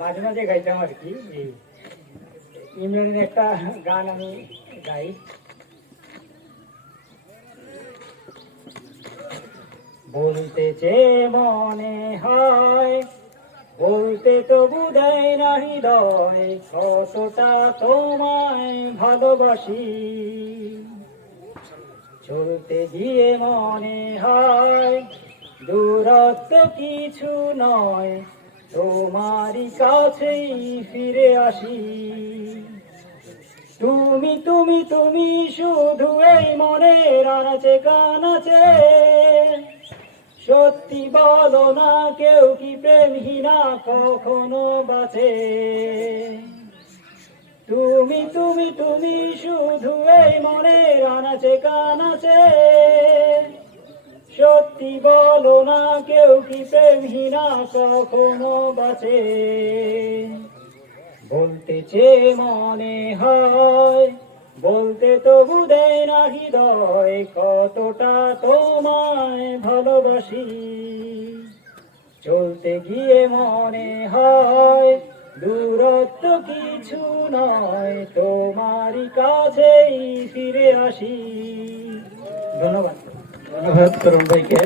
মাঝে মাঝে গাইতাম আর কি ইমরানের একটা গান আমি গাই। বলতে যে মনে হয়, বলতে তো দেয় না হৃদয় কতটা তোমায় ভালোবাসি। চলতে গিয়ে মনে হয় দূরত্ব কিছু নয়, তোমারই কাছেই ফিরে আসি। তুমি তুমি তুমি শুধু এই মনের আনাচে কানাচে। সত্যি বলো না, কেউ কি প্রেমহীনা কখনো বাঁচে? তুমি তুমি তুমি শুধু এই মনের আনাচে কানাচে। সত্যি বলো না কেউ কি প্রেমহীনা কখনো বাঁচে? বলতে চেয়ে মনে হয়, বলতে তো দেয় না হৃদয় কতটা তোমায় ভালোবাসি। চলতে গিয়ে মনে হয়, দূরত্ব কিছু নয়, তোমারই কাছেই ফিরে আসি। ধন্যবাদ। भाई के।